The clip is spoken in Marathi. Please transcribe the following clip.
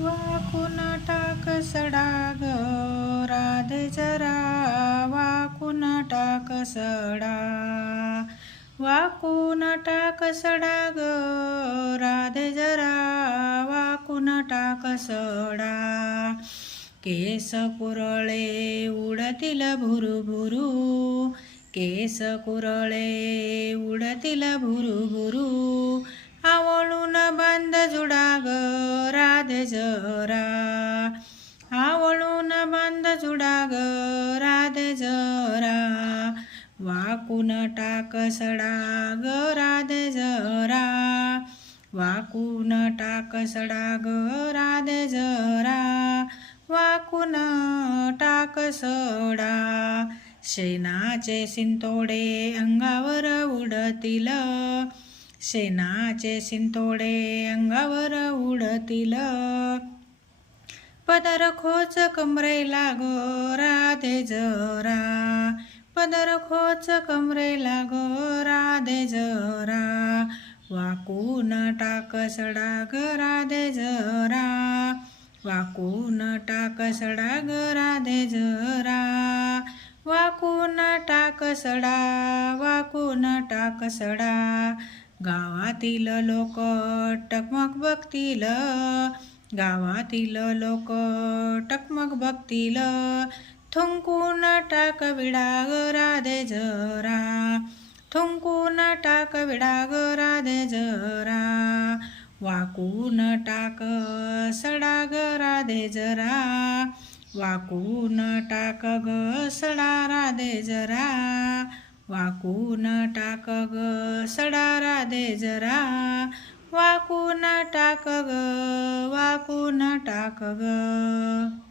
वाकून टाक सडा ग राधे जरा. वाकून टाक सडा. वाकून टाक सडा ग राधे जरा. वाकून टाक सडा. केस कुरळे उडतील भुरू केस कुरळे उडतील भुरू भुरु जरा. आवळून बंद जुडा ग राधे जरा. वाकून टाक सडा ग राधे जरा. वाकून टाक सडा ग राधे जरा. वाकून टाक सडा. शेणाचे सिंतोडे अंगावर उडतील. शेणाचे शिंतोडे अंगावर उडतील. पदर खोच कमरेला गो राधे जरा. पदर खोच कमरेला गो राधे जरा. वाकून टाक सडा ग राधे जरा. वाकून टाक सडा ग राधे जरा. वाकून टाक सडा वाकून टाक सडा. गावातील लोक टकमक बघतील. गावातील लोक टकमक बघतील. थुंकून टाक विडा ग राधे जरा. थुंकून टाक विडा ग राधे जरा. वाकून टाक सडा ग राधे जरा. वाकून टाक ग सडा राधे जरा. वाकून टाक ग सडा दे जरा. वाकून टाक ग वाकून टाक ग.